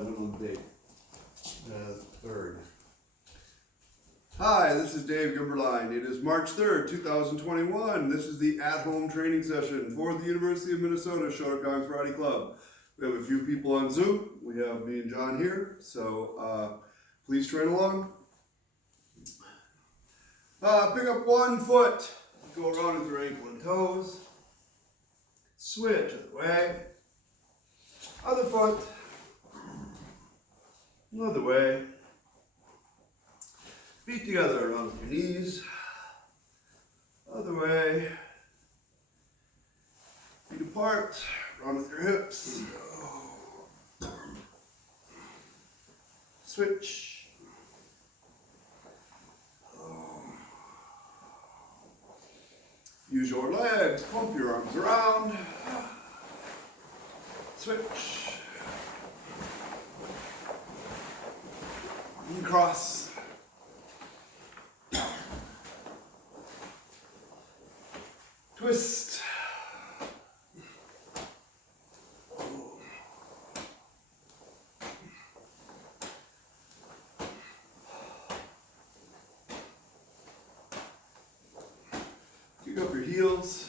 I don't know the date. 3rd. Hi, this is Dave Gimberline. It is March 3rd, 2021. This is the at-home training session for the University of Minnesota Shotokan Karate Club. We have a few people on Zoom. We have me and John here, so please train along. Pick up one foot, go around with your ankle and toes. Switch other way. Other foot. Another way. Feet together around with your knees. Other way. Feet apart, around with your hips. Switch. Use your legs, pump your arms around. Switch. And cross. Twist. Kick up your heels.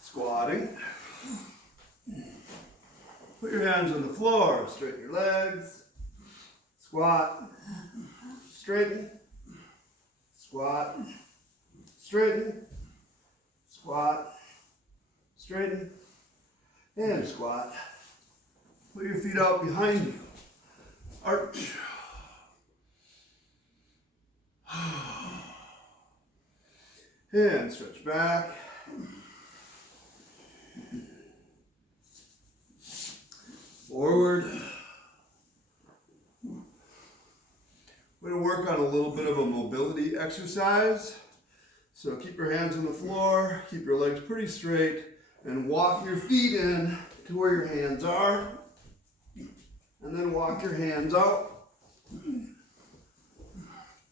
Squatting. Put your hands on the floor, straighten your legs. Squat, straighten, squat, straighten, squat, straighten, and squat. Put your feet out behind you. Arch. And stretch back. Forward. We're going to work on a little bit of a mobility exercise. So keep your hands on the floor, keep your legs pretty straight, and walk your feet in to where your hands are. And then walk your hands out. And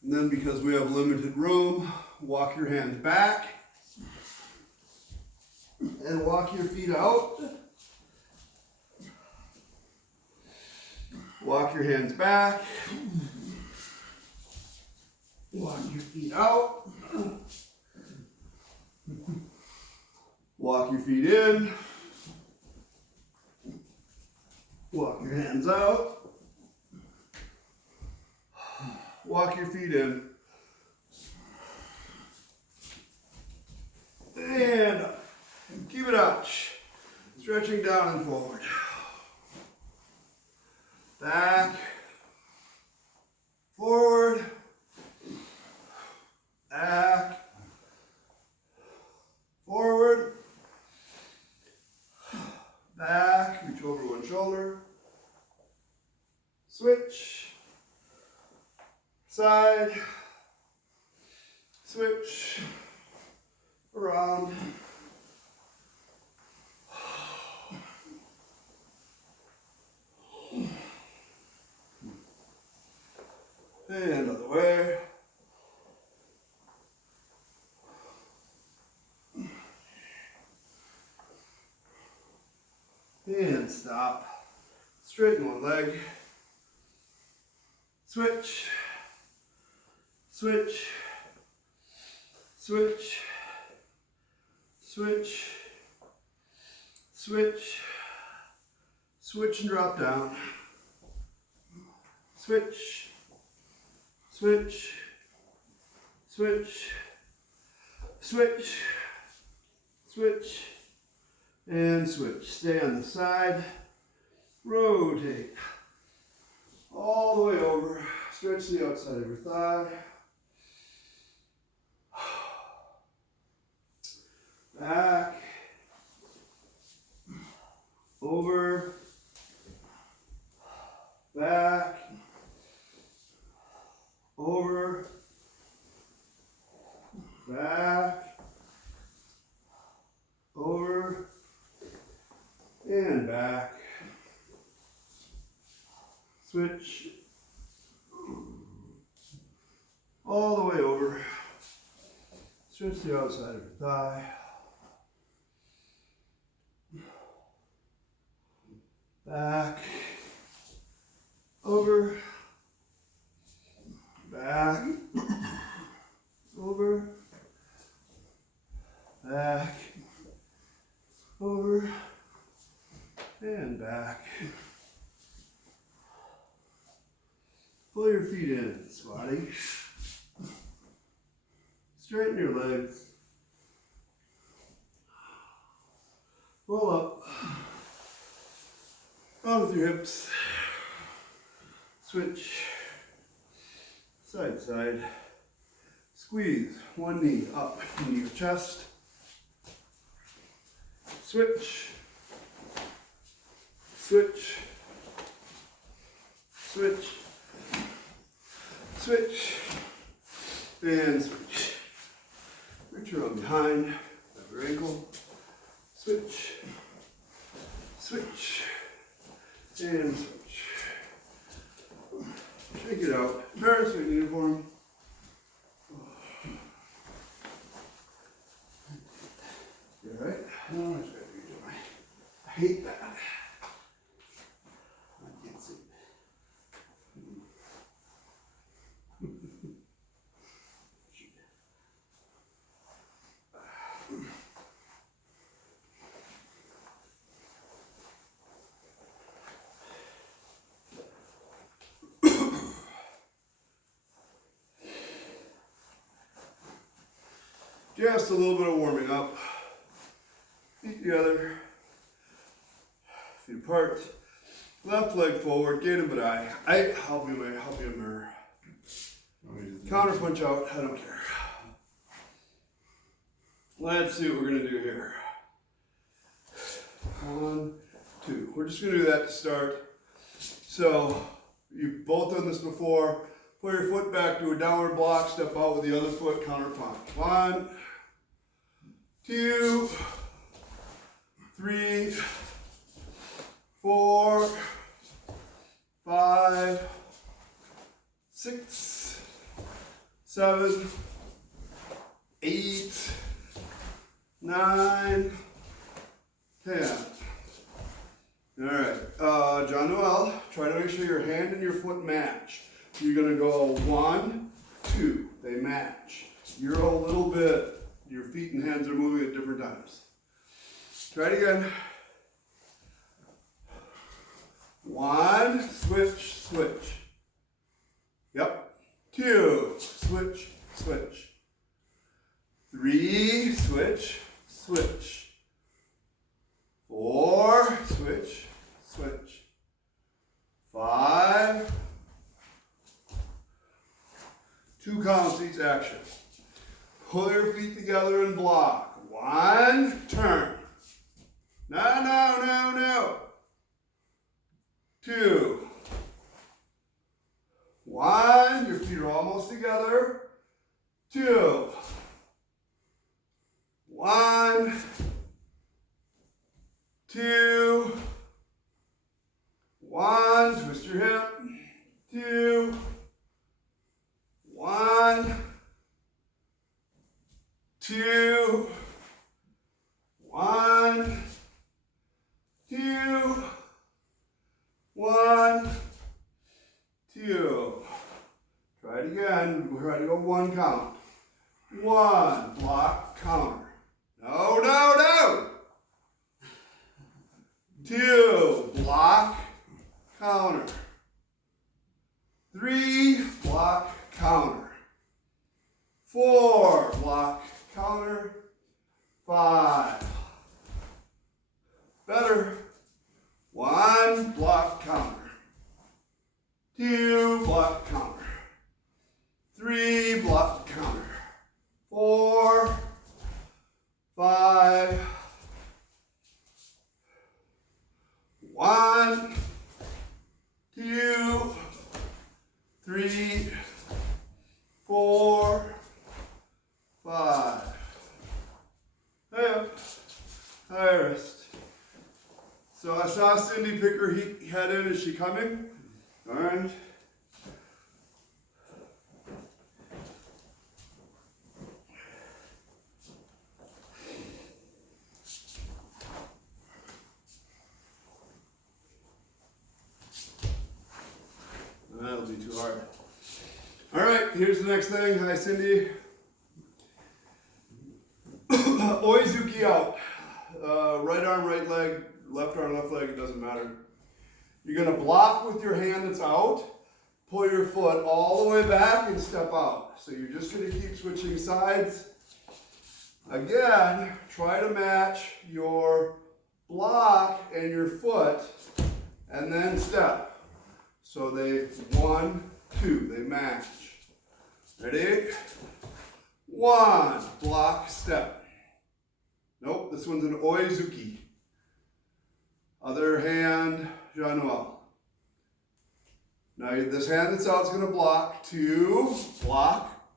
then, because we have limited room, walk your hands back. And walk your feet out. Walk your hands back. Walk your feet out. Walk your feet in. Walk your hands out. Walk your feet in. And up. Keep it up. Stretching down and forward. Back. Forward. Back. Forward. Back. Reach over one shoulder. Switch. Side. Switch. Around. And other way. And stop. Straighten one leg. Switch. Switch. Switch. Switch. Switch. Switch and drop down. Switch. Switch. Switch. Switch. Switch. And switch. Stay on the side. Rotate. All the way over. Stretch the outside of your thigh. Back. Over. Back. Over. Back. Over. And back. Switch. All the way over. Stretch the outside of your thigh. back, over, back, over, back, over, and back. Pull your feet in, squatty. Straighten your legs. Roll up. On with your hips. Switch. Side to side. Squeeze one knee up into your chest. Switch. Switch. Switch. Switch. And switch. Reach your arm behind. Grab your ankle. Switch. Switch. And switch. Shake it out. Parachute uniform. You alright? No, I'm just going to do it. I hate that. I can't see. Just a little bit of warming up. Feet together. Feet apart. Left leg forward. Gedan barai. Help me mirror. Counter punch out. I don't care. Let's see what we're going to do here. 1, 2. We're just going to do that to start. So, you've both done this before. Pull your foot back, do a downward block, step out with the other foot, counter punch. 1, 2, 3, 4, 5, 6, 7, 8, 9, 10. All right, John Noel, try to make sure your hand and your foot match. You're gonna go 1, 2, they match. You're a little bit, your feet and hands are moving at different times. Try it again. 1, switch, switch. Yep. 2, switch, switch. 3, switch, switch. 4, switch, switch. 5, 2 counts each action. Pull your feet together and block. 1, turn. No. 2. 1, your feet are almost together. 2. 1, 2, 1, twist your hip. 2, 1, 2, 1, 2, 1, 2. Try it again. We're trying to go 1 count. 1, block, counter. No. 2, block, counter. 3, block, counter. 4, block, counter. 5. Better. 1, block, counter. 2, block, counter. 3, block, counter. 4, 5. 1, 2, 3, 4, 5. Hip, high wrist. So I saw Cindy pick her head in. Is she coming? All right. too hard. All right, here's the next thing. Hi, Cindy. Oizuki out. Right arm, right leg, left arm, left leg, it doesn't matter. You're going to block with your hand that's out, pull your foot all the way back and step out. So you're just going to keep switching sides. Again, try to match your block and your foot and then step. So they, 1, 2, they match. Ready? 1, block, step. Nope, this one's an Oizuki. Other hand, Januel. Now this hand that's out is going to block. 2, block,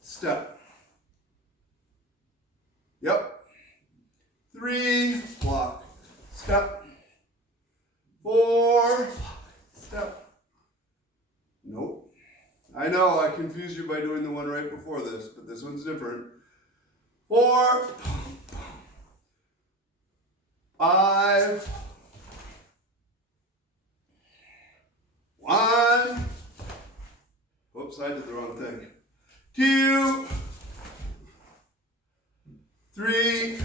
step. Yep. 3, block, step. 4, step. Nope. I know I confused you by doing the one right before this, but this one's different. 4, 5, 1. Whoops, I did the wrong thing. 2, 3,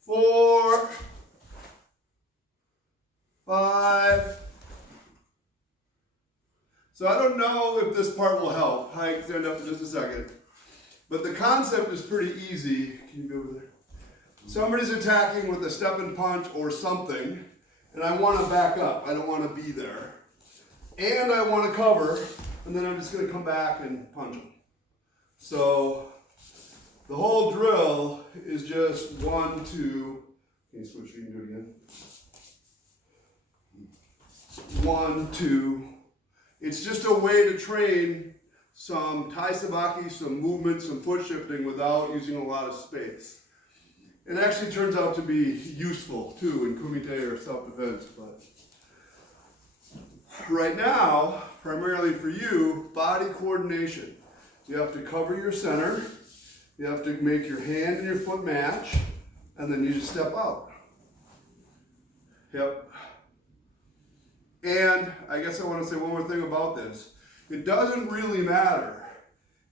4, 5. So I don't know if this part will help. Hi, stand up in just a second. But the concept is pretty easy. Can you go over there? Somebody's attacking with a step and punch or something, and I want to back up. I don't want to be there. And I want to cover, and then I'm just going to come back and punch them. So the whole drill is just 1, 2. Can you switch? You can do it again. 1, 2. It's just a way to train some tai sabaki, some movement, some foot shifting without using a lot of space. It actually turns out to be useful too in kumite or self-defense, but right now, primarily for you, body coordination. You have to cover your center, you have to make your hand and your foot match, and then you just step out. Yep. And I guess I want to say one more thing about this. It doesn't really matter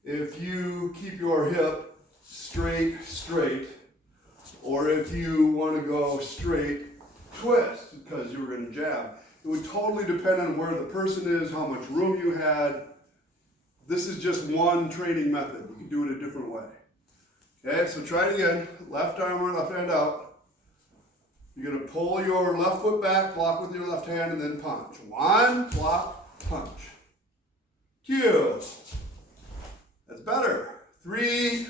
if you keep your hip straight, or if you want to go straight twist because you were going to jab. It would totally depend on where the person is, how much room you had. This is just one training method. You can do it a different way. Okay, so try it again. Left arm or left hand out. You're going to pull your left foot back, block with your left hand, and then punch. 1, block, punch. 2. That's better. 3,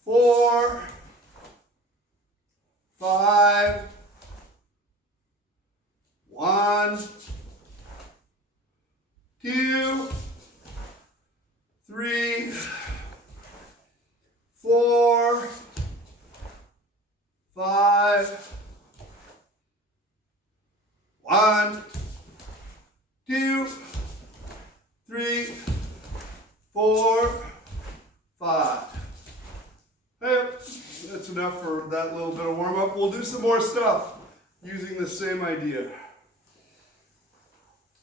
4, 5, 1, 2, 3, 4, 5, 1, 2, 3, 4, 5. Yep, that's enough for that little bit of warm up. We'll do some more stuff using the same idea.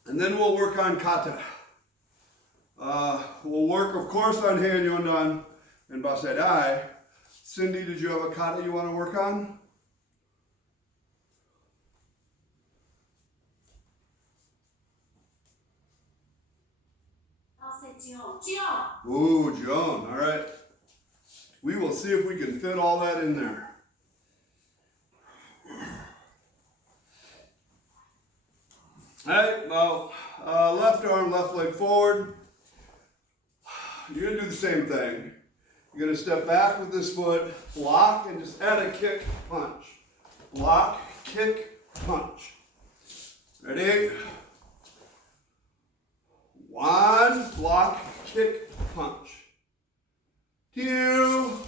And then we'll work on kata. We'll work, of course, on Heian Yondan and Bassai. Cindy, did you have a kata you want to work on? I'll say Joan. Ooh, Joan, all right. We will see if we can fit all that in there. All right, well, left arm, left leg forward. You're going to do the same thing. You're going to step back with this foot, block, and just add a kick, punch. Block, kick, punch. Ready? 1, block, kick, punch. 2,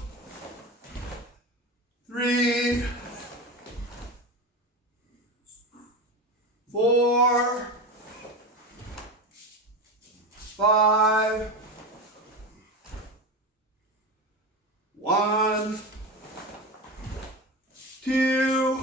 3, 4, 5, 1, 2,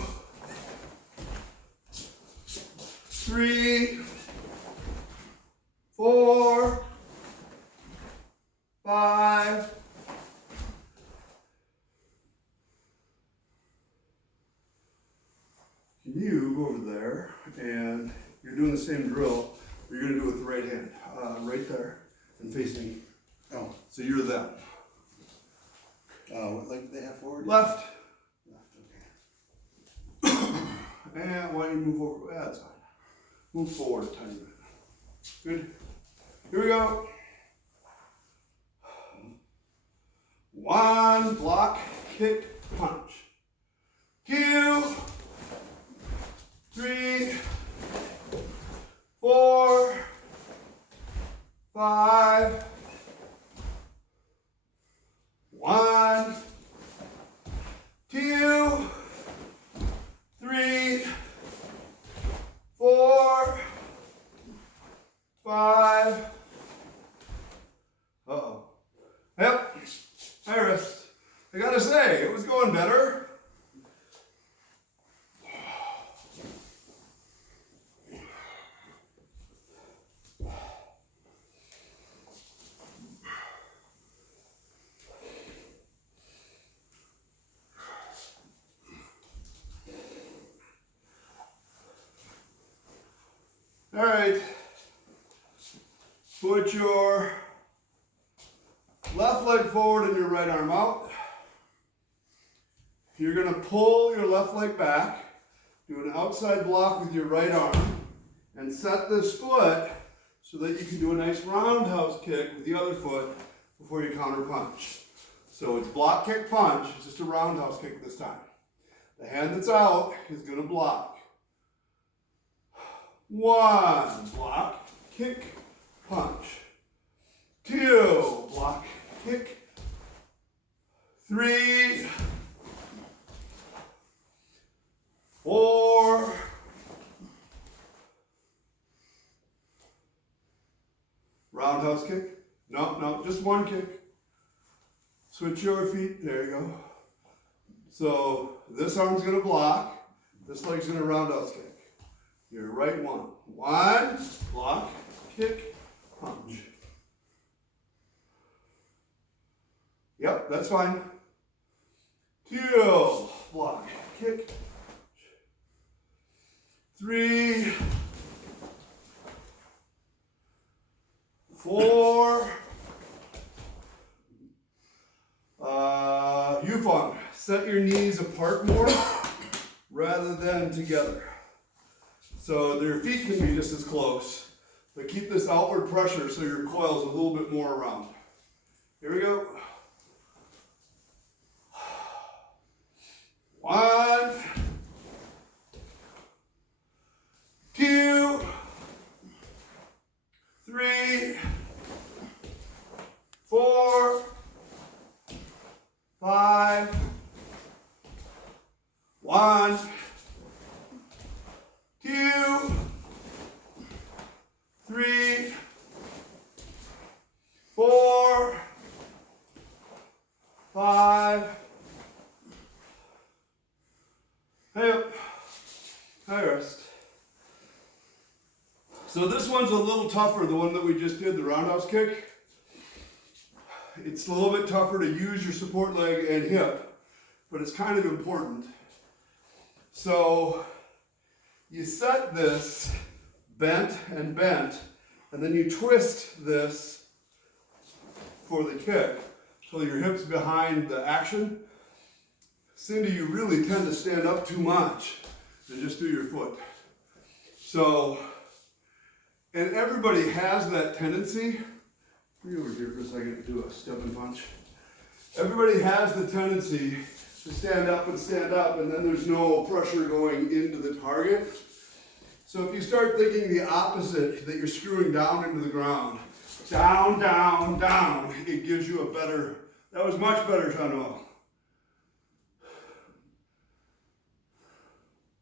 move over there, and you're doing the same drill, but you're going to do it with the right hand. Right there, and face me. Oh. So you're them. What leg do they have forward? Left. Left, okay. And why don't you move over? Yeah, that's fine. Move forward a tiny bit. Good. Here we go. 1, block, kick, punch. 2, 3, 4, 5. 1, 2, 3, 4, 5. Uh-oh. Yep. High wrist. I gotta say, it was going better. All right, put your left leg forward and your right arm out. You're going to pull your left leg back, do an outside block with your right arm, and set this foot so that you can do a nice roundhouse kick with the other foot before you counter punch. So it's block, kick, punch, it's just a roundhouse kick this time. The hand that's out is going to block. 1, block, kick, punch. 2, block, kick. 3, 4, 5. Roundhouse kick. No, just one kick. Switch your feet. There you go. So this arm's going to block. This leg's going to roundhouse kick. Your right one. 1, block, kick, punch. Yep, that's fine. 2, block, kick, punch. 3, 4. Yufeng, set your knees apart more rather than together. So your feet can be just as close, but keep this outward pressure so your coil's a little bit more around. Here we go. 1, 2, 3, 4, 5. 1, 2, 3, 4, 5. Hey up. High rest. So this one's a little tougher, the one that we just did, the roundhouse kick. It's a little bit tougher to use your support leg and hip, but it's kind of important. So you set this bent, and then you twist this for the kick so your hip's behind the action. Cindy, you really tend to stand up too much and just do your foot. So, and everybody has that tendency. Be over here for a second and do a step and punch. Everybody has the tendency to stand up, and then there's no pressure going into the target. So if you start thinking the opposite, that you're screwing down into the ground, down, down, down, it gives you a better, that was much better, Chanwell.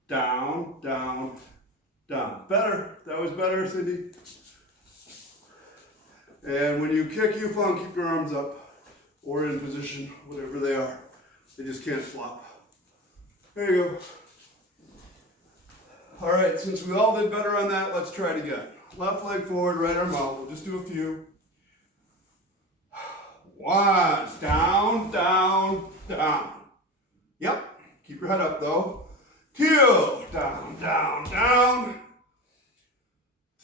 Down, down, down. Better, that was better, Cindy. And when you kick Yufeng, keep your arms up or in position, whatever they are. They just can't flop. There you go. All right, since we all did better on that, let's try it again. Left leg forward, right arm out. We'll just do a few. 1, down, down, down. Yep, keep your head up though. 2, down, down, down.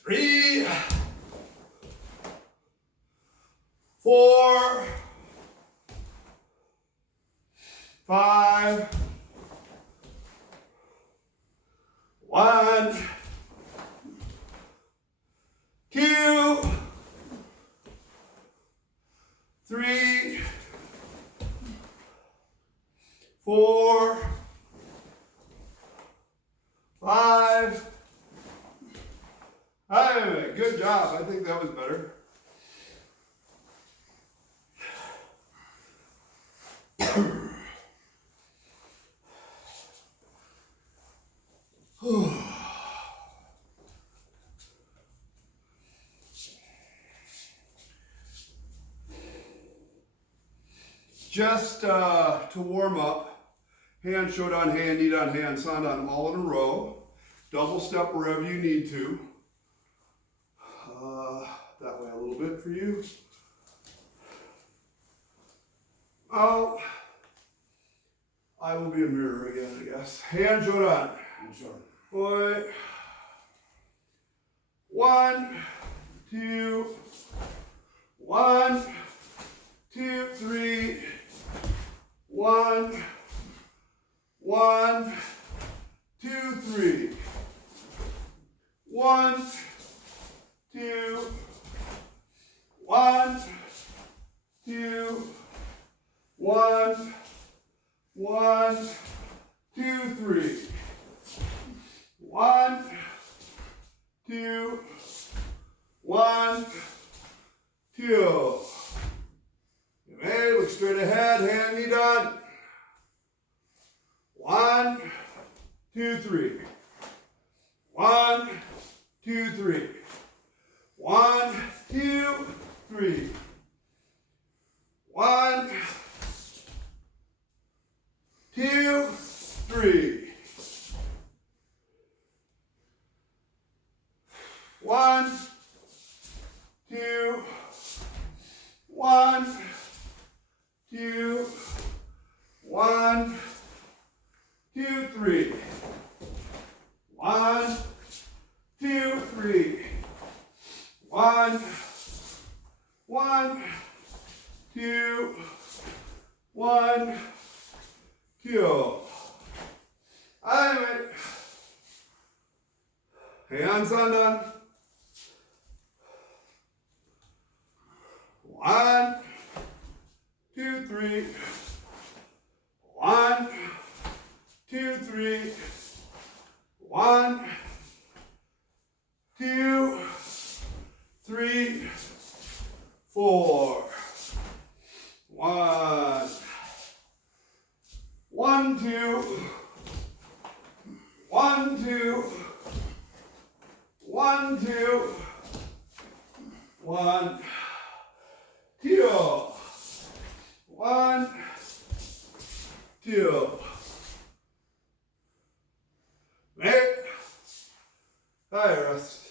3, 4, 5, 1, 2, 3, 4, 5. Hey, good job. I think that was better. Just to warm up, Heian Shodan, Heian Nidan, Heian Sandan all in a row. Double step wherever you need to. That way a little bit for you. Oh, I will be a mirror again, I guess. Heian Shodan. Boy. 1, 2, 1, 2, 3, 1, 1, 2, 3, 1, 2, 1, 2, 1, 1, 2, 3, 1, 2, 1, 2. Okay, look straight ahead, Heian Nidan. 1, 2, 3. 1, 2, 3. 1, 2, 3. 1, 2, 3. 1, 2, 1, 2, 1, 2, 3. 1, 2, 3. 1, 1, 2, 1, 2. Heian Sandan. 1, 2, 3. 1, 2, 3. 1, 2, 3, 4. 1, 1, 2. 1, 2. 1, 2. 1, 2. 1, 2. Right. Hi, rest.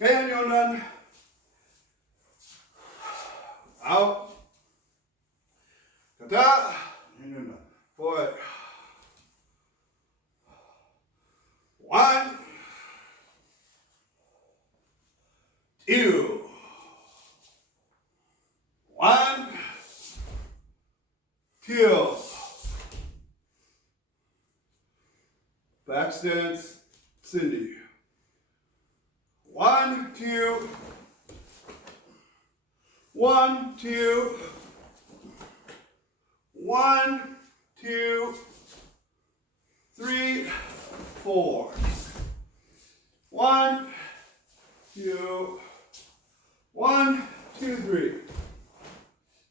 Heian Yondan. Out. Kata. Boy. 1, 2. 1, 2. Back stance, Cindy. 1, 2. 1, 2. 1, 2, 3, 4. 1, 2, 1, 2, 3.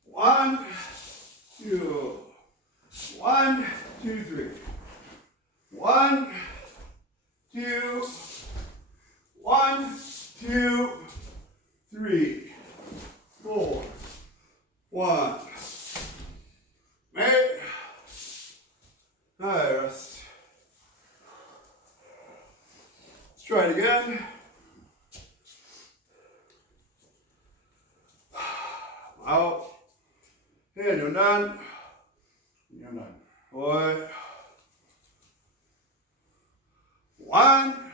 1, 2, 1, 2, 3. 1, 2, 1, 2, 3, 4. 1. Mate. Yondan. Yondan. Oi. 1.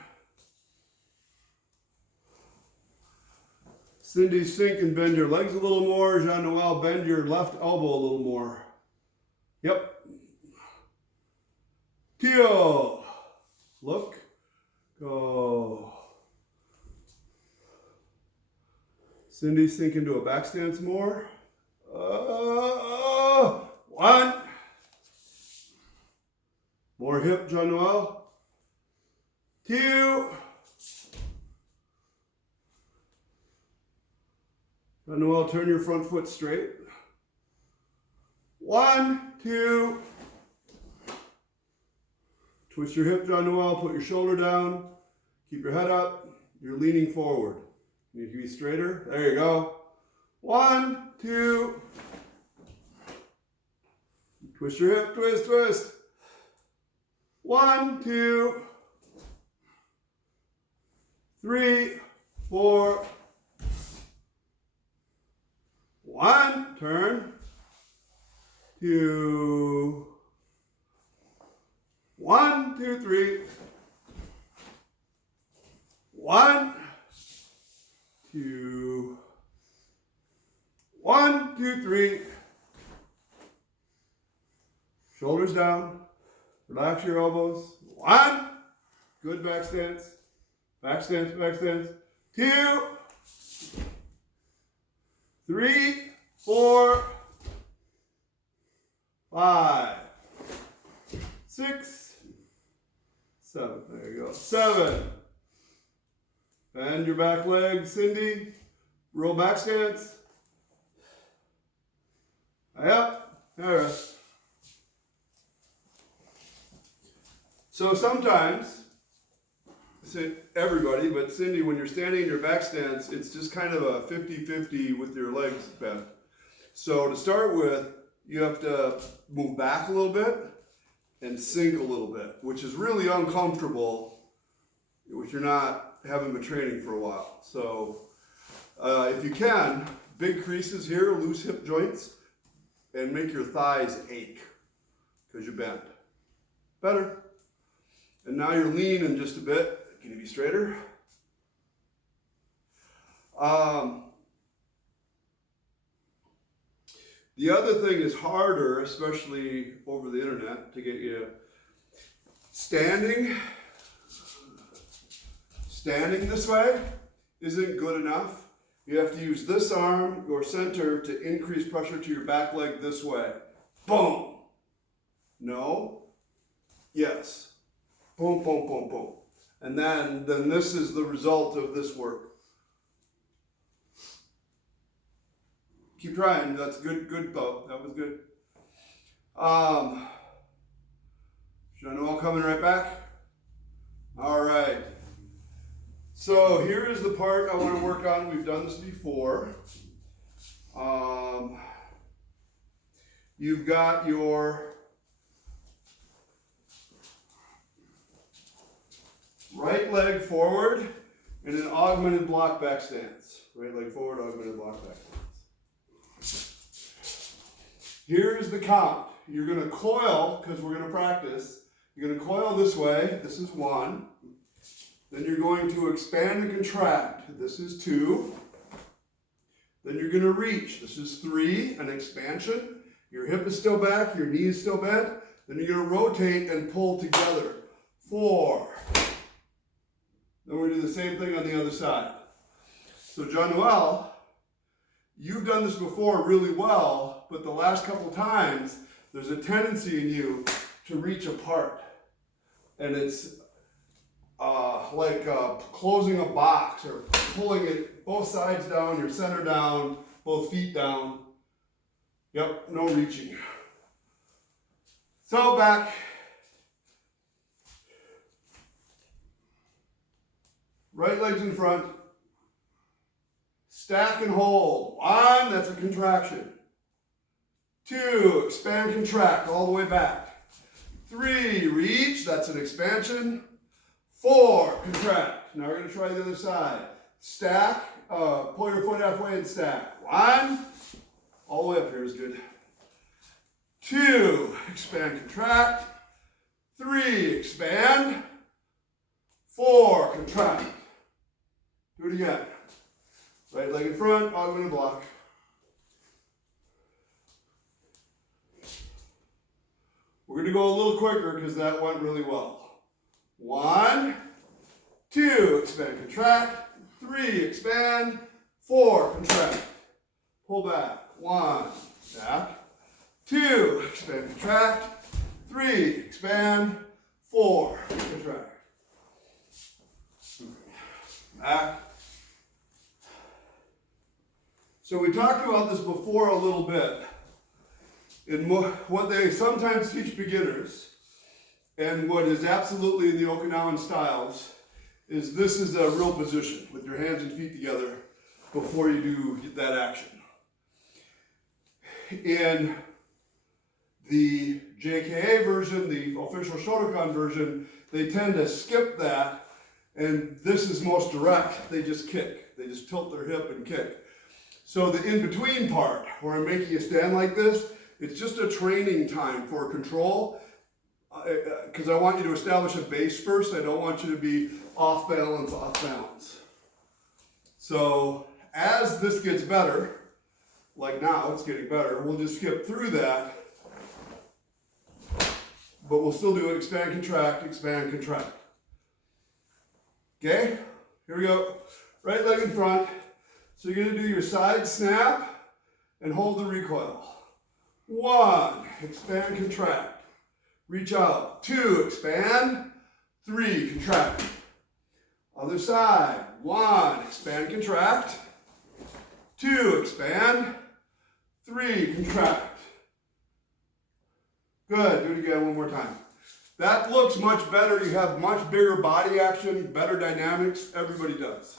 Cindy, sink and bend your legs a little more. Jean-Noel, bend your left elbow a little more. Yep. Tio. Look. Go. Cindy, sink into a back stance more. 1. More hip, Jean-Noel. 2. Jean-Noel, turn your front foot straight. 1, 2. Twist your hip, Jean-Noel. Put your shoulder down. Keep your head up. You're leaning forward. You need to be straighter. There you go. 1, 2. Twist your hip. Twist, twist. 1, 2. 3, 4. 1. Turn. 2. 1, 2, 3. 1, 2. 1, 2, 3. Shoulders down. Relax your elbows. 1. Good back stance. Back stance, back stance. 2. 3, 4. 5. 6. 7. There you go. 7. Bend your back leg, Cindy. Roll back stance. Yep. All right. So sometimes, everybody, but Cindy, when you're standing in your back stance, it's just kind of a 50-50 with your legs bent. So to start with, you have to move back a little bit and sink a little bit, which is really uncomfortable if you're not haven't been training for a while. So if you can, big creases here, loose hip joints, and make your thighs ache because you're bent. Better. And now you're leaning just a bit. Can you be straighter? The other thing is harder, especially over the internet, to get you standing. Standing this way isn't good enough. You have to use this arm, your center, to increase pressure to your back leg this way. Boom. No. Yes. Boom, boom, boom, boom. And then this is the result of this work. Keep trying. That's good, good though. That was good. Jean-Noel coming right back. All right. So here is the part I want to work on. We've done this before. You've got your right leg forward in an augmented block back stance. Right leg forward, augmented block back stance. Here's the count. You're going to coil, because we're going to practice. You're going to coil this way. This is 1. Then you're going to expand and contract. This is 2. Then you're going to reach. This is 3, an expansion. Your hip is still back, your knee is still bent. Then you're going to rotate and pull together. 4. Then we're going to do the same thing on the other side. So Jean-Noel, you've done this before really well, but the last couple times, there's a tendency in you to reach apart. And it's like closing a box or pulling it both sides down, your center down, both feet down. Yep, no reaching. So back. Right legs in front. Stack and hold. 1, that's a contraction. 2, expand, contract all the way back. 3, reach, that's an expansion. 4, contract. Now we're going to try the other side. Stack, pull your foot halfway and stack. 1, all the way up here is good. 2, expand, contract. 3, expand. 4, contract. Do it again. Right leg in front, augmented block. We're going to go a little quicker because that went really well. 1, 2, expand, contract. 3, expand. 4, contract. Pull back. 1, back. 2, expand, contract. 3, expand. 4, contract. Back. So we talked about this before a little bit. In what they sometimes teach beginners, and what is absolutely in the Okinawan styles, is this is a real position with your hands and feet together before you do that action. In the JKA version, the official Shotokan version, they tend to skip that, and this is most direct. They just kick. They just tilt their hip and kick. So the in-between part, where I'm making you stand like this, it's just a training time for control, because I want you to establish a base first. I don't want you to be off balance, off balance. So as this gets better, like now it's getting better, we'll just skip through that, but we'll still do it, expand, contract, expand, contract. Okay, here we go. Right leg in front. So you're gonna do your side snap and hold the recoil. 1, expand, contract. Reach out. 2, expand. 3, contract. Other side. 1, expand, contract. 2, expand. 3, contract. Good. Do it again one more time. That looks much better. You have much bigger body action, better dynamics. Everybody does.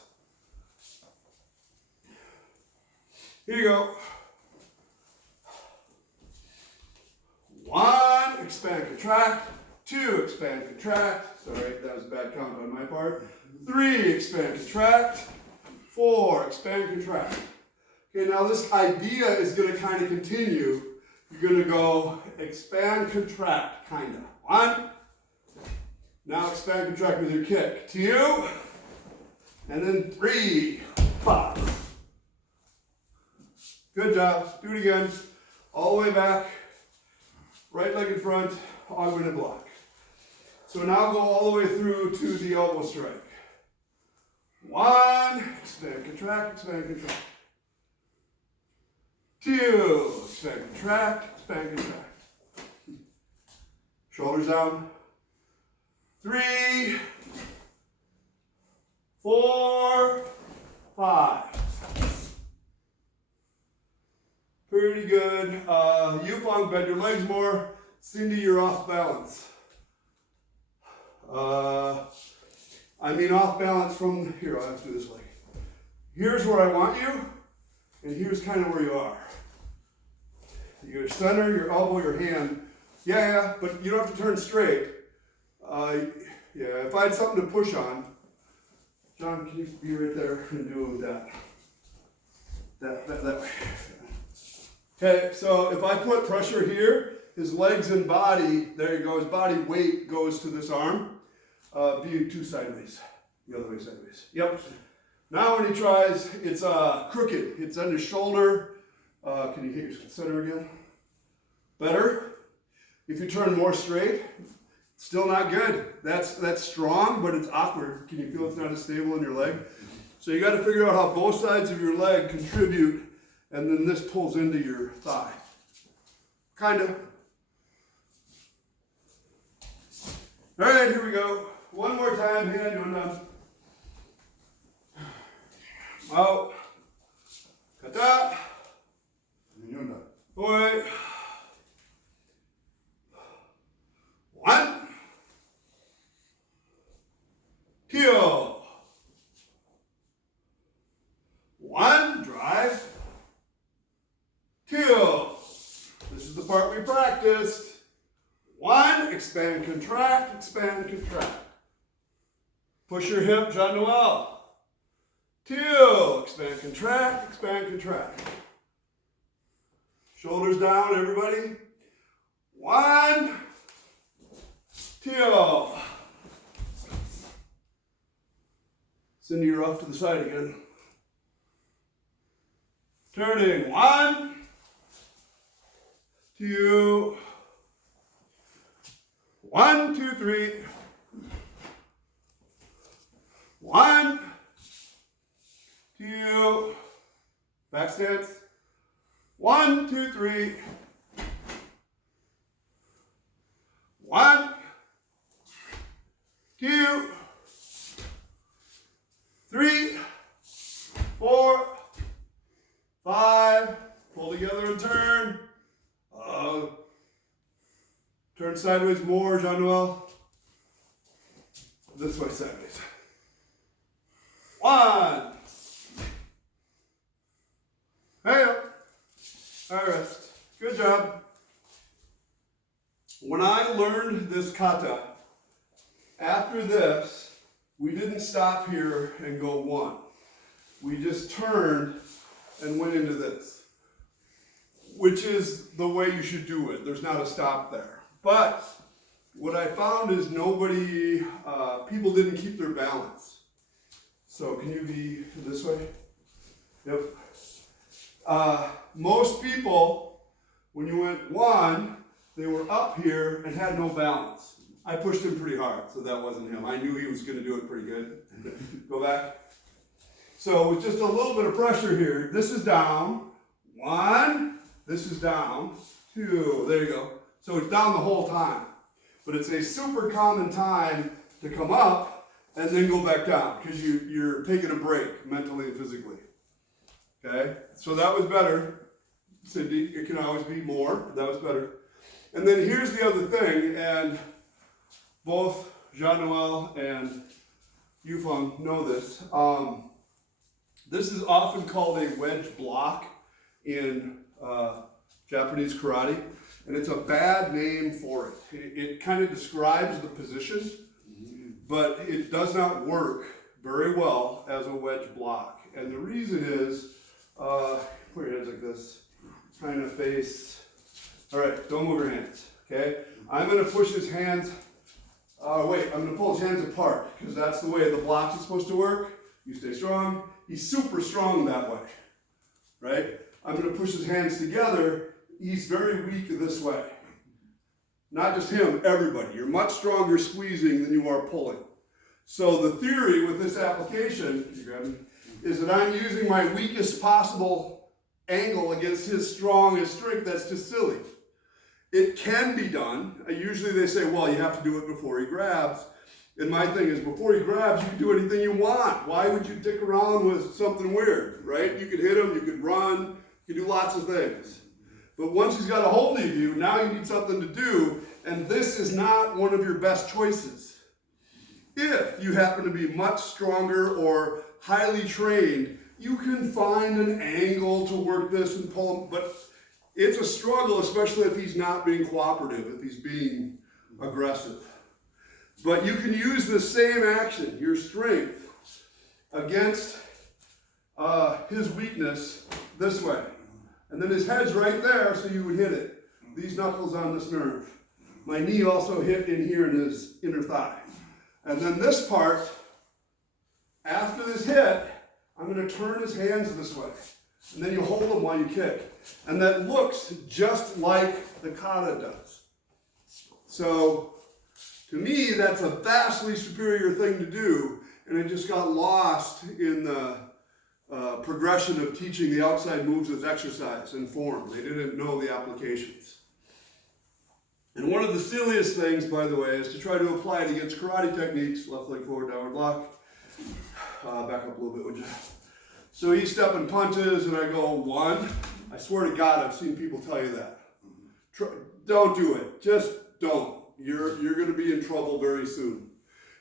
Here you go. 1, expand, contract. 2, expand, contract. Sorry, that was a bad count on my part. 3, expand, contract. 4, expand, contract. Okay, now this idea is going to kind of continue. You're going to go expand, contract, kind of. 1. Now expand, contract with your kick. 2. And then 3, 5. Good job. Do it again. All the way back. Right leg in front, augmented block. So now go all the way through to the elbow strike. 1, expand, contract, expand, contract. 2, expand, contract, expand, contract. Shoulders down. 3, 4, 5. Pretty good. Yupong, bend your legs more. Cindy, you're off balance. I mean off balance from here. I'll have to do this way. Here's where I want you, and here's kind of where you are. Your center, your elbow, your hand. Yeah, but you don't have to turn straight. Yeah, if I had something to push on, John, can you be right there and do it with that way? Okay, so if I put pressure here, his legs and body, there you go, his body weight goes to this arm. Be 2 sideways, the other way sideways. Yep. Now when he tries, it's crooked. It's on his shoulder. Can you hit your center again? Better. If you turn more straight, still not good. That's strong, but it's awkward. Can you feel it's not as stable in your leg? So you got to figure out how both sides of your leg contribute, and then this pulls into your thigh. Kind of. All right, here we go. One more time, Heian Yondan. Out. Kata. Heian Yonda. Boy. 1. 2. 1. Drive. 2. This is the part we practiced. 1. Expand, contract, expand, contract. Push your hip, John Noel. 2. Expand, contract, expand, contract. Shoulders down, everybody. 1, 2. Cindy, you're off to the side again. Turning. 1, 2. 1, 2, 3. 1, 2. Back stance. 1, 2, 3. 1, 2, 3, 4, 5. Pull together and turn. Turn sideways more, Jean-Noel. This way sideways. 1. Hey up. All right, rest. Good job. When I learned this kata, after this, we didn't stop here and go 1. We just turned and went into this, which is the way you should do it. There's not a stop there. But what I found is people didn't keep their balance. So can you be this way? Yep. Most people, when you went 1, they were up here and had no balance. I pushed him pretty hard, so that wasn't him. I knew he was going to do it pretty good. Go back. So with just a little bit of pressure here, this is down. 1, this is down. 2, there you go. So it's down the whole time. But it's a super common time to come up and then go back down because you're taking a break mentally and physically. Okay? So that was better. Cindy, it can always be more, but that was better. And then here's the other thing, and both Jean-Noel and Yufeng know this. This is often called a wedge block in Japanese karate, and it's a bad name for it. It kind of describes the position, but it does not work very well as a wedge block. And the reason is, put your hands like this, kind of face. All right, don't move your hands, okay? I'm gonna push his hands, I'm gonna pull his hands apart because that's the way the block is supposed to work. You stay strong. He's super strong that way, right? I'm gonna push his hands together. He's very weak this way. Not just him, everybody. You're much stronger squeezing than you are pulling. So the theory with this application, you grab me, is that I'm using my weakest possible angle against his strongest strength. That's just silly. It can be done. Usually they say, well, you have to do it before he grabs. And my thing is, before he grabs, you can do anything you want. Why would you dick around with something weird, right? You could hit him, you could run, you could do lots of things. But once he's got a hold of you, now you need something to do, and this is not one of your best choices. If you happen to be much stronger or highly trained, you can find an angle to work this and pull him, but it's a struggle, especially if he's not being cooperative, if he's being aggressive. But you can use the same action, your strength, against his weakness this way. And then his head's right there, so you would hit it. These knuckles on this nerve. My knee also hit in here in his inner thigh. And then this part, after this hit, I'm going to turn his hands this way. And then you hold them while you kick. And that looks just like the kata does. So, to me, that's a vastly superior thing to do. And it just got lost in the progression of teaching the outside moves as exercise and form. They didn't know the applications. And one of the silliest things, by the way, is to try to apply it against karate techniques. Left leg forward, downward block. Back up a little bit, would you? So he's stepping punches, and I go 1. I swear to God, I've seen people tell you that. Don't do it. Just don't. You're going to be in trouble very soon.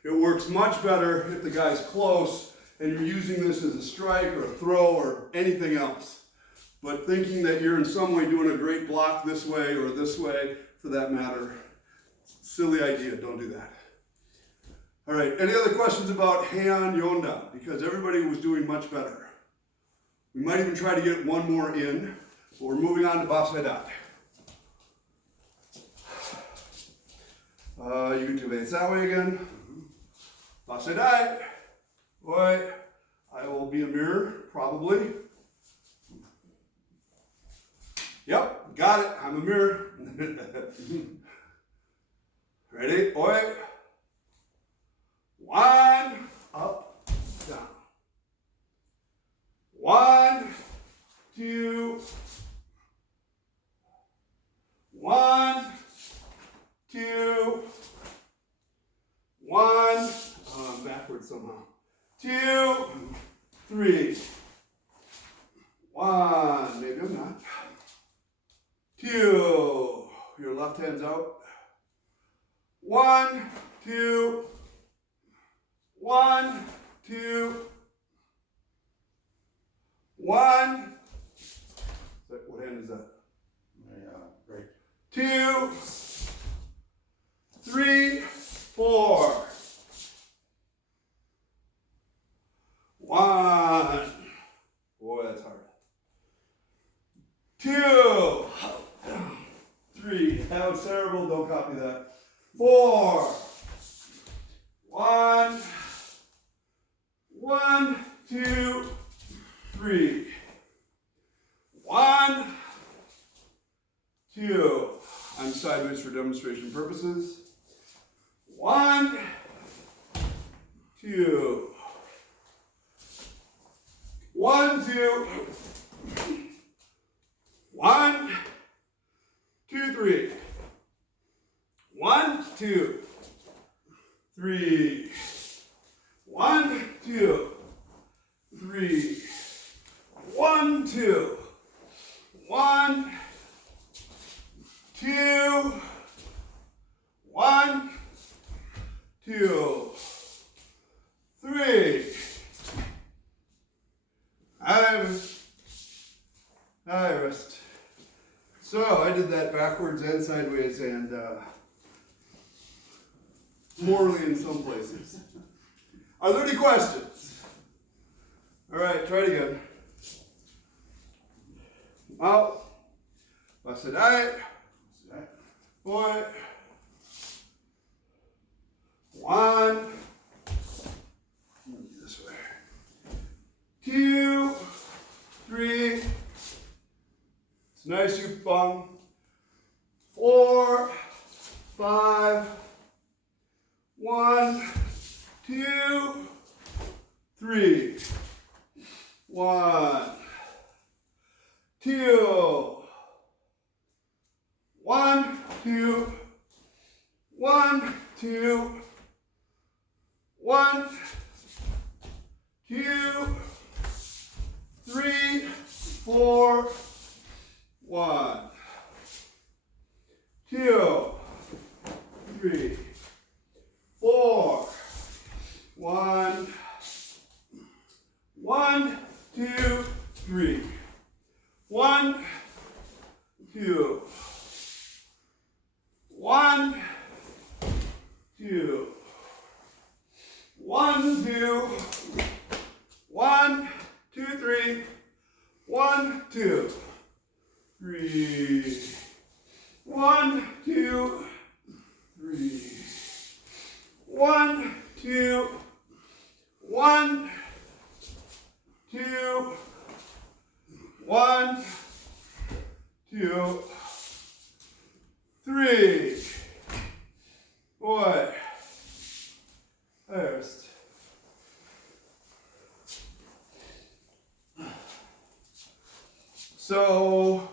It works much better if the guy's close and you're using this as a strike or a throw or anything else. But thinking that you're in some way doing a great block this way or this way, for that matter, silly idea. Don't do that. All right, any other questions about Heian Yonda? Because everybody was doing much better. We might even try to get one more in, but we're moving on to Bassai. You can do it that way again. Bassai dai. Oi. I will be a mirror, probably. Yep, got it. I'm a mirror. Ready? Oi. 1, up, down. 1, 2. 1, 2. 1. Oh, I'm backwards somehow. 2, 3. 1. Maybe I'm not. 2. Your left hand's out. 1, 2. 1, 2. 1. What hand is that? Right. 2, 3, 4. 1. Boy, that's hard. 2, 3. That was terrible. Don't copy that. 4. 1. 1, 2, 3. 1, 2. I'm sideways for demonstration purposes. 1, 2. 1, 2. 1, 2, 3. 1, 2, 3. 1, 2, 3. 1, 2. 1, 2. 1, 2, 3. I rest. So I did that backwards and sideways and morally in some places. Are there any questions? All right, try it again. Out. Bassai dai. Boy. 1. This way. 2, 3. It's nice you've bung. 4, 5. 1, 2, 3. 1, 2. 1, 2. 1, 2. 1, 2, 3, 4. 1, 2, 3, 4. 1, 1, 2, 3. 1, 2. 1, 2. 1, 2. 1, 2, 3. 1, 2, 3. 1, 2, 3. 1, 2. 1, 2. 1, 2, 3. Boy. First. So,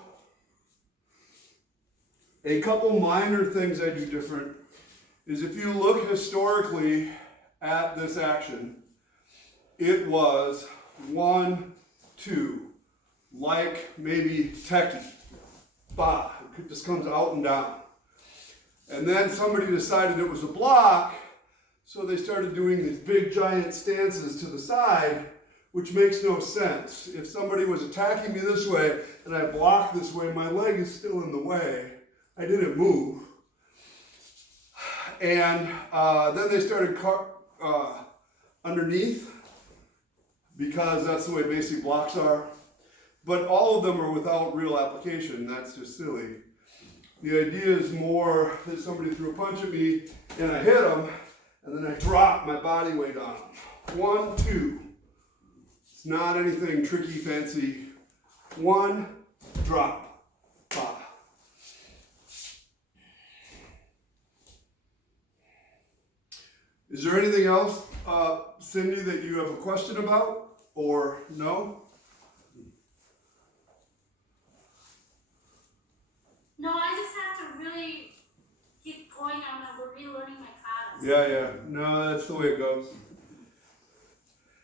a couple minor things I do different is if you look historically at this action, it was 1, 2, like maybe teki, ba, it just comes out and down. And then somebody decided it was a block, so they started doing these big giant stances to the side, which makes no sense. If somebody was attacking me this way and I block this way, my leg is still in the way. I didn't move. And then they started underneath, because that's the way basic blocks are. But all of them are without real application. That's just silly. The idea is more that somebody threw a punch at me and I hit them, and then I drop my body weight on them. 1, 2. It's not anything tricky, fancy. 1, drop. Ba. Is there anything else, Cindy, that you have a question about, or no? No, I just have to really get going on relearning my katas. Yeah. No, that's the way it goes.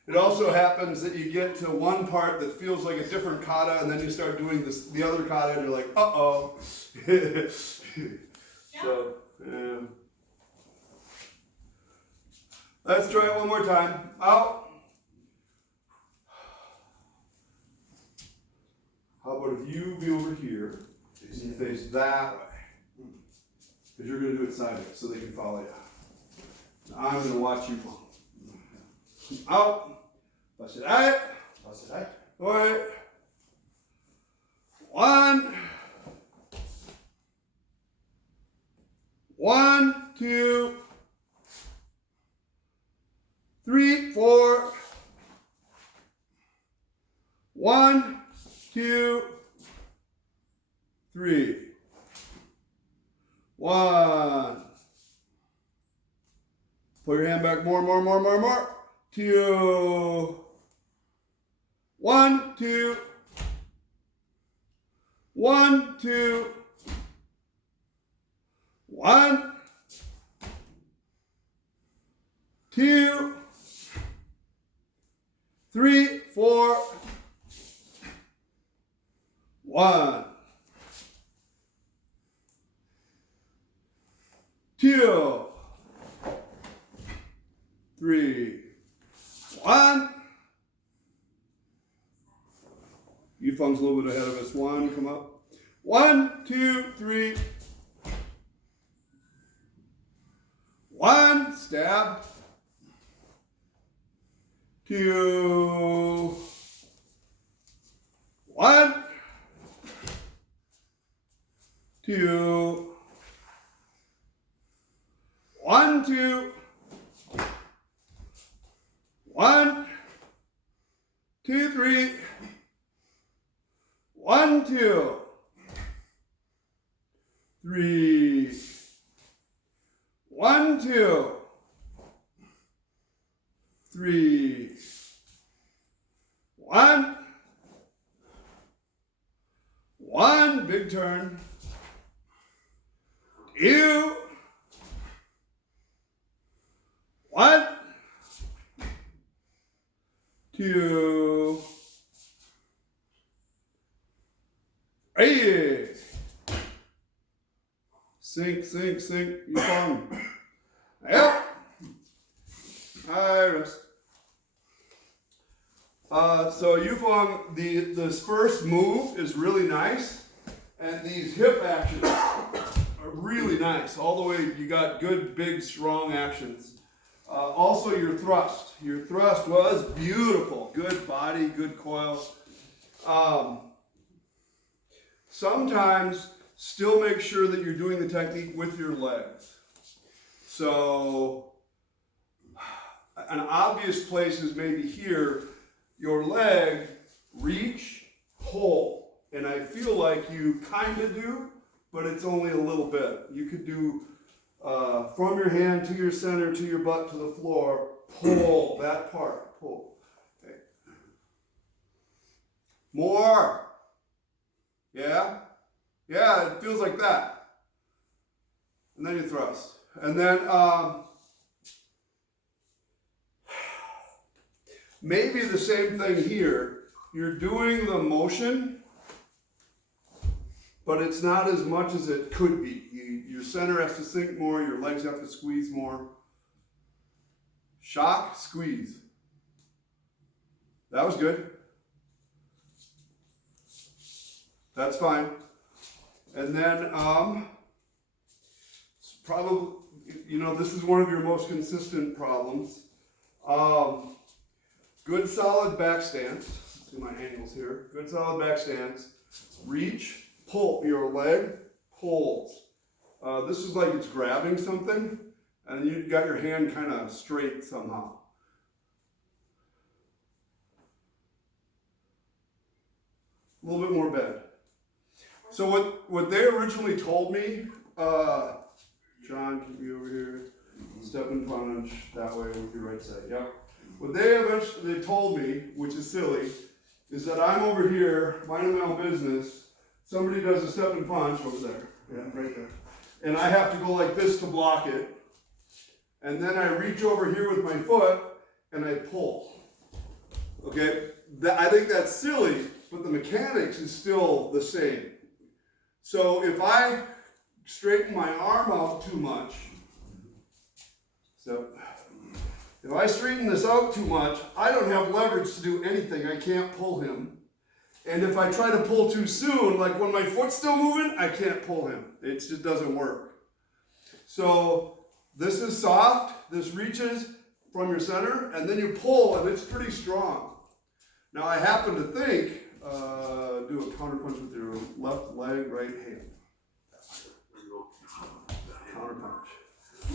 It also happens that you get to one part that feels like a different kata, and then you start doing the other kata, and you're like, uh-oh. Yep. So, yeah. Let's try it one more time. Out. How about if you be over here and you face that way? Because you're going to do it sideways so they can follow you. Now I'm going to watch you fall. Out. Bassai. Bassai. Wait. 1. 1, 2, 3, 4. 1, 2, 3. 1. Pull your hand back more. 2. 1, 2. 1, 2. 1, 2, 3, 4. 1, 2, 3. 1. Yufeng's a little bit ahead of us. 1, come up. 1, 2, 3. 1, stab. 2. 1. 2. 1, 2. 1, 2, 3. 1, 2. 3. 1, 2. 3. 1. 1. Big turn. 2. 1. 2. 3. Sink. Yufeng. Yep. I rest. So Yufeng, this first move is really nice, and these hip actions are really nice. All the way, you got good, big, strong actions. Also, your thrust. Your thrust was beautiful. Good body, good coil. Sometimes still make sure that you're doing the technique with your legs. So an obvious place is maybe here, your leg, reach, pull. And I feel like you kind of do, but it's only a little bit. You could do from your hand to your center, to your butt, to the floor, pull that part, pull. Okay. More. Yeah? Yeah, it feels like that. And then you thrust. And then maybe the same thing here. You're doing the motion, but it's not as much as it could be. Your center has to sink more, your legs have to squeeze more. Shock, squeeze. That was good. That's fine. And then, probably, this is one of your most consistent problems. Good solid back stance. Let's see my angles here. Good solid back stance. Reach, pull your leg, pulls. This is like it's grabbing something, and you've got your hand kind of straight somehow. A little bit more bend. So what they originally told me, John, can you be over here? Step and punch that way with your right side. Yep. What they told me, which is silly, is that I'm over here minding my own business. Somebody does a step and punch over there. Yeah, right there. And I have to go like this to block it. And then I reach over here with my foot and I pull. Okay? I think that's silly, but the mechanics is still the same. So if I straighten my arm out too much, so if I straighten this out too much, I don't have leverage to do anything. I can't pull him. And if I try to pull too soon, like when my foot's still moving, I can't pull him. It just doesn't work. So this is soft, this reaches from your center, and then you pull, and it's pretty strong. Now I happen to think, do a counter punch with your left leg, right hand. Counter punch.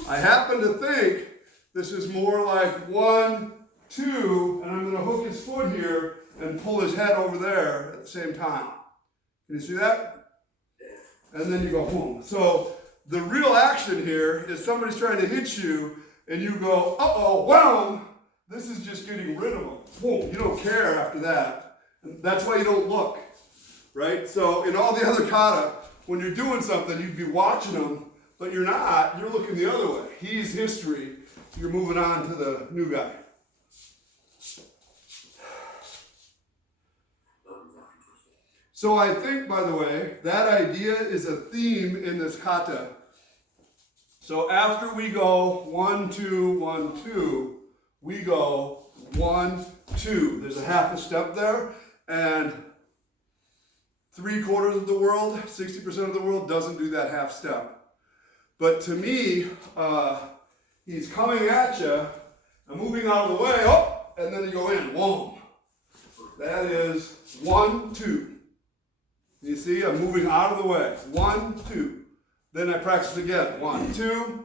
I happen to think this is more like 1, 2, and I'm going to hook his foot here and pull his head over there at the same time. Can you see that? And then you go boom. So the real action here is somebody's trying to hit you, and you go, uh-oh, wham! This is just getting rid of them. Boom. You don't care after that. And that's why you don't look, right? So in all the other kata, when you're doing something, you'd be watching them, but you're not. You're looking the other way. He's history. You're moving on to the new guy. So I think, by the way, that idea is a theme in this kata. So after we go 1, 2, 1, 2, we go 1, 2. There's a half a step there, and 3/4 of the world, 60% of the world doesn't do that half step. But to me, he's coming at you, and moving out of the way, oh, and then you go in, whoa. That is 1, 2. You see, I'm moving out of the way. 1, 2. Then I practice again. 1, 2.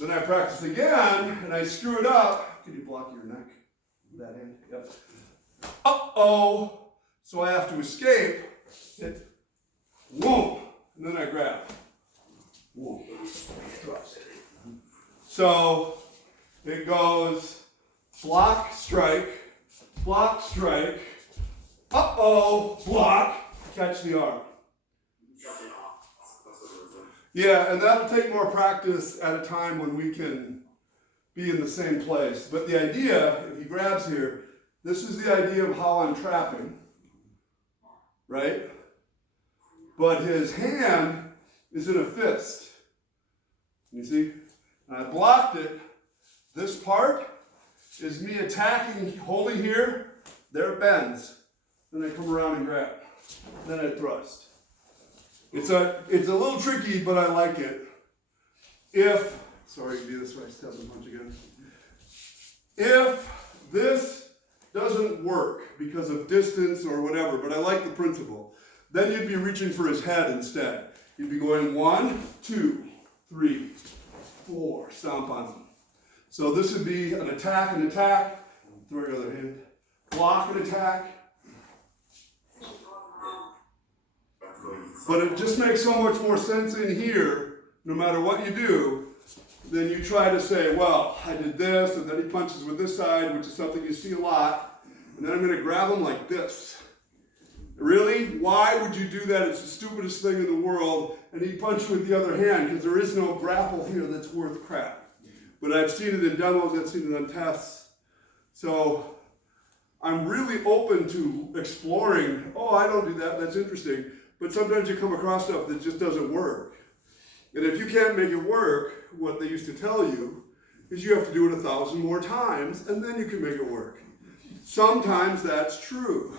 Then I practice again, and I screw it up. Can you block your neck? That hand? Yep. Uh-oh. So I have to escape. Hit. Whoa. And then I grab. Whoa. Thrust. So it goes block, strike, uh-oh, block, catch the arm. Yeah, and that'll take more practice at a time when we can be in the same place. But the idea, if he grabs here, this is the idea of how I'm trapping, right? But his hand is in a fist. You see? And I blocked it. This part is me attacking, holding here, there it bends. Then I come around and grab. Then I thrust. It's a little tricky, but I like it. Sorry, do this way, step and punch again. If this doesn't work because of distance or whatever, but I like the principle, then you'd be reaching for his head instead. You'd be going 1, 2, 3, 4, stomp on him. So this would be an attack, throw your other hand, block and attack. But it just makes so much more sense in here, no matter what you do, than you try to say, well, I did this, and then he punches with this side, which is something you see a lot, and then I'm going to grab him like this. Really? Why would you do that? It's the stupidest thing in the world, and he punches you with the other hand, because there is no grapple here that's worth crap. But I've seen it in demos, I've seen it on tests. So I'm really open to exploring, oh, I don't do that, that's interesting. But sometimes you come across stuff that just doesn't work. And if you can't make it work, what they used to tell you is you have to do it 1,000 more times, and then you can make it work. Sometimes that's true.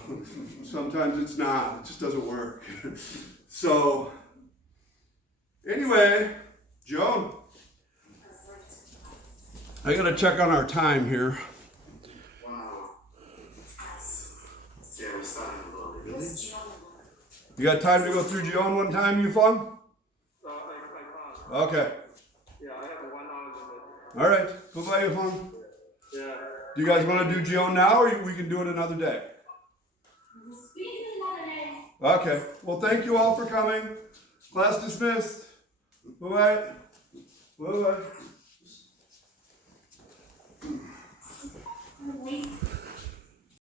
Sometimes it's not. It just doesn't work. So, anyway, Joan. I gotta check on our time here. Wow. Yeah, we're starting a little bit. Really? You got time to go through Joan one time, Yufeng? Okay. Yeah, I have 1 hour limit. All right. Bye-bye, Yvonne. Yeah. Do you guys want to do Jion now, or we can do it another day? We can do another day. Okay. Well, thank you all for coming. Class dismissed. Bye-bye. Bye-bye. Wait.